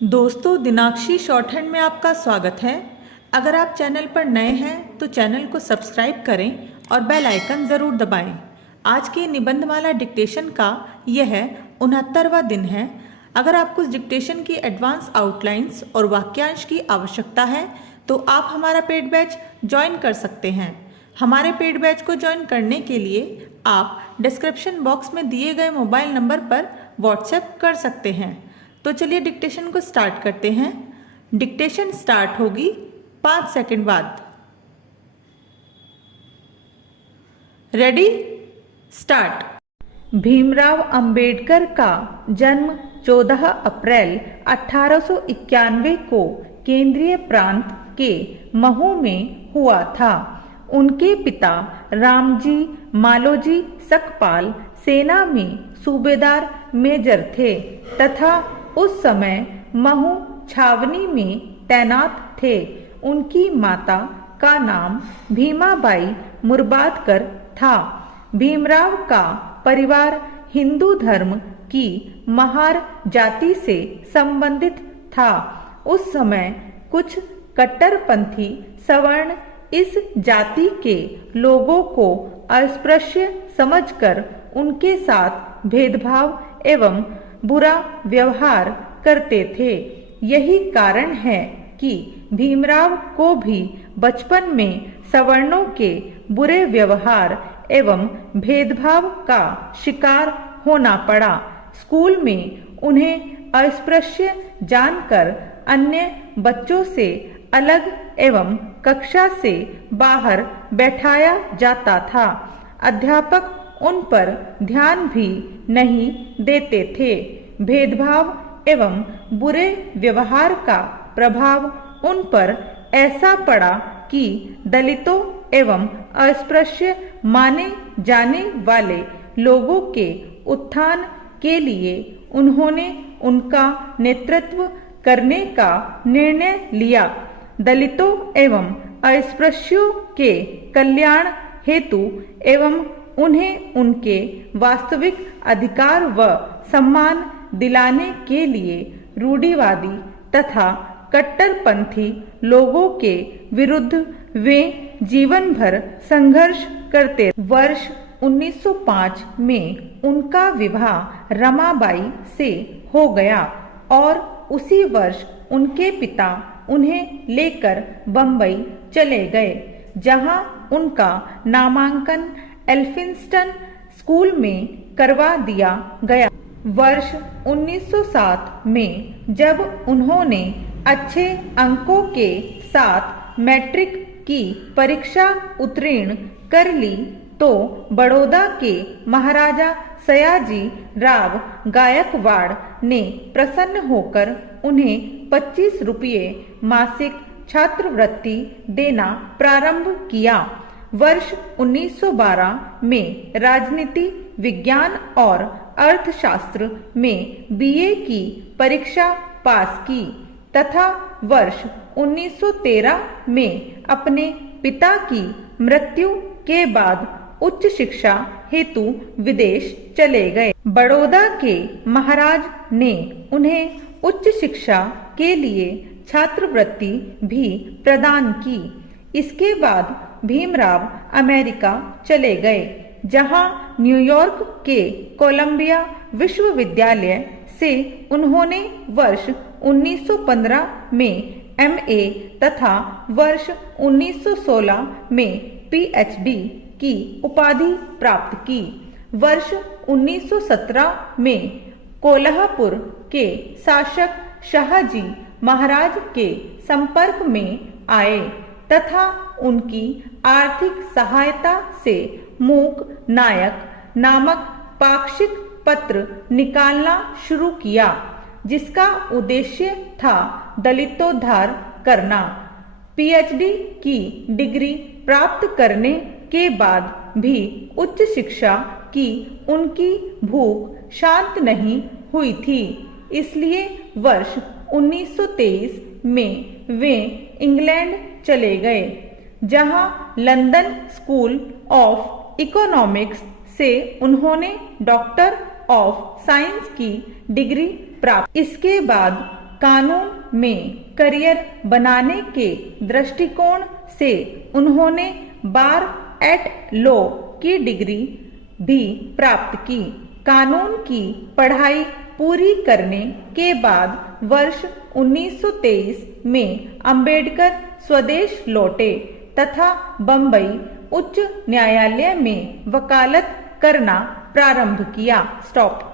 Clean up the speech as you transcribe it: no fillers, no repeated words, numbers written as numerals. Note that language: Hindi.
दोस्तों, दिनाक्षी शॉर्टहैंड में आपका स्वागत है। अगर आप चैनल पर नए हैं तो चैनल को सब्सक्राइब करें और बेल आइकन ज़रूर दबाएं। आज के निबंधमाला डिक्टेशन का यह 69वां दिन है। अगर आपको इस डिक्टेशन की एडवांस आउटलाइंस और वाक्यांश की आवश्यकता है तो आप हमारा पेड बैच ज्वाइन कर सकते हैं। हमारे पेड बैच को ज्वाइन करने के लिए आप डिस्क्रिप्शन बॉक्स में दिए गए मोबाइल नंबर पर व्हाट्सएप कर सकते हैं। तो चलिए डिक्टेशन को स्टार्ट करते हैं। डिक्टेशन स्टार्ट होगी 5 सेकंड बाद। Ready, start. भीमराव अंबेडकर का जन्म 14 अप्रैल 1891 को केंद्रीय प्रांत के महू में हुआ था। उनके पिता रामजी मालोजी सकपाल सेना में सूबेदार मेजर थे तथा उस समय महू छावनी में तैनात थे। उनकी माता का नाम भीमाबाई मुर्बादकर था। भीमराव का परिवार हिंदू धर्म की महार जाति से संबंधित था। उस समय कुछ कट्टरपंथी सवर्ण इस जाति के लोगों को अस्पृश्य समझकर उनके साथ भेदभाव एवं बुरा व्यवहार करते थे। यही कारण है कि भीमराव को भी बचपन में सवर्णों के बुरे व्यवहार एवं भेदभाव का शिकार होना पड़ा। स्कूल में उन्हें अस्पृश्य जानकर अन्य बच्चों से अलग एवं कक्षा से बाहर बैठाया जाता था। अध्यापक उन पर ध्यान भी नहीं देते थे। भेदभाव एवं बुरे व्यवहार का प्रभाव उन पर ऐसा पड़ा कि दलितों एवं अस्पृश्य माने जाने वाले लोगों के उत्थान के लिए उन्होंने उनका नेतृत्व करने का निर्णय लिया। दलितों एवं अस्पृश्यों के कल्याण हेतु एवं उन्हें उनके वास्तविक अधिकार व सम्मान दिलाने के लिए रूढ़िवादी तथा कट्टरपंथी लोगों के विरुद्ध वे जीवन भर संघर्ष करते। वर्ष 1905 में उनका विवाह रमाबाई से हो गया और उसी वर्ष उनके पिता उन्हें लेकर बंबई चले गए, जहां उनका नामांकन एल्फिंस्टन स्कूल में करवा दिया गया। वर्ष 1907 में जब उन्होंने अच्छे अंकों के साथ मैट्रिक की परीक्षा उत्तीर्ण कर ली तो बड़ौदा के महाराजा सयाजी राव गायकवाड़ ने प्रसन्न होकर उन्हें 25 रुपये मासिक छात्रवृत्ति देना प्रारंभ किया। वर्ष 1912 में राजनीति विज्ञान और अर्थशास्त्र में बीए की परीक्षा पास की तथा वर्ष 1913 में अपने पिता की मृत्यु के बाद उच्च शिक्षा हेतु विदेश चले गए। बड़ौदा के महाराज ने उन्हें उच्च शिक्षा के लिए छात्रवृत्ति भी प्रदान की। इसके बाद भीमराव अमेरिका चले गए, जहां न्यूयॉर्क के कोलंबिया विश्वविद्यालय से उन्होंने वर्ष 1915 में एमए तथा वर्ष 1916 में पीएचडी की उपाधि प्राप्त की। वर्ष 1917 में कोल्हापुर के शासक शाहजी महाराज के संपर्क में आए तथा उनकी आर्थिक सहायता से मूक नायक नामक पाक्षिक पत्र निकालना शुरू किया, जिसका उद्देश्य था दलितोद्धार करना। पीएचडी की डिग्री प्राप्त करने के बाद भी उच्च शिक्षा की उनकी भूख शांत नहीं हुई थी। इसलिए वर्ष 1923 में वे इंग्लैंड चले गए, जहां लंदन स्कूल ऑफ इकोनॉमिक्स से उन्होंने डॉक्टर ऑफ साइंस की डिग्री प्राप्त। इसके बाद कानून में करियर बनाने के दृष्टिकोण से उन्होंने बार एट लॉ की डिग्री भी प्राप्त की। कानून की पढ़ाई पूरी करने के बाद वर्ष 1923 में अंबेडकर स्वदेश लौटे तथा बंबई उच्च न्यायालय में वकालत करना प्रारंभ किया। स्टॉप।